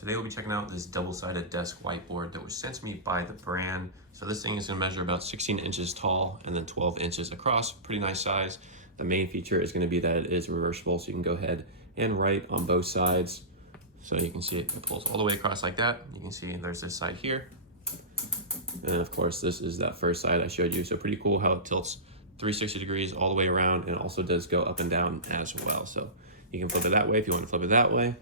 Today we'll be checking out this double-sided desk whiteboard that was sent to me by the brand. So this thing is going to measure about 16 inches tall and then 12 inches across. Pretty nice size. The main feature is going to be that it is reversible, so you can go ahead and write on both sides. So you can see it pulls all the way across like that. You can see there's this side here. And of course, this is that first side I showed you. So pretty cool how it tilts 360 degrees all the way around, and it also does go up and down as well. So you can flip it that way if you want to flip it that way,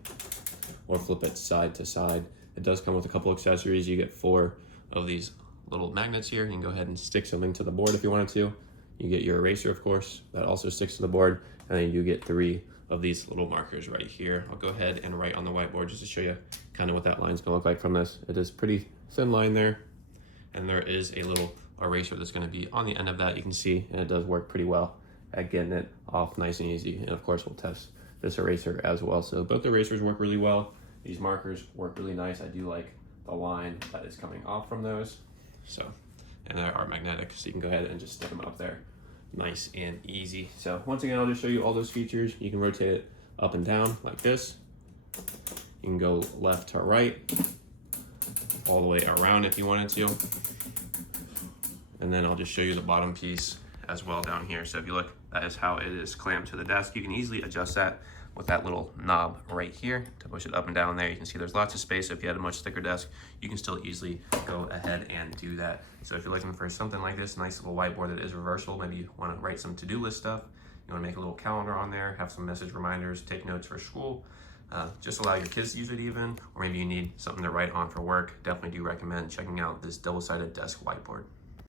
or flip it side to side. It does come with a couple accessories. You get 4 of these little magnets here. You can go ahead and stick something to the board if you wanted to. You get your eraser, of course, that also sticks to the board. And then you get 3 of these little markers right here. I'll go ahead and write on the whiteboard just to show you kind of what that line's gonna look like from this. It is pretty thin line there. And there is a little eraser that's gonna be on the end of that, you can see, and it does work pretty well at getting it off nice and easy. And of course, we'll test this eraser as well. So both erasers work really well. These markers work really nice. I do like the line that is coming off from those. So, and they are magnetic, so you can go ahead and just stick them up there. Nice and easy. So once again, I'll just show you all those features. You can rotate it up and down like this. You can go left to right, all the way around if you wanted to. And then I'll just show you the bottom piece as well down here. So if you look, that is how it is clamped to the desk. You can easily adjust that with that little knob right here to push it up and down there. You can see there's lots of space. So if you had a much thicker desk, you can still easily go ahead and do that. So if you're looking for something like this, nice little whiteboard that is reversible, maybe you want to write some to-do list stuff, you want to make a little calendar on there, have some message reminders, take notes for school, just allow your kids to use it even, or maybe you need something to write on for work, definitely do recommend checking out this double-sided desk whiteboard.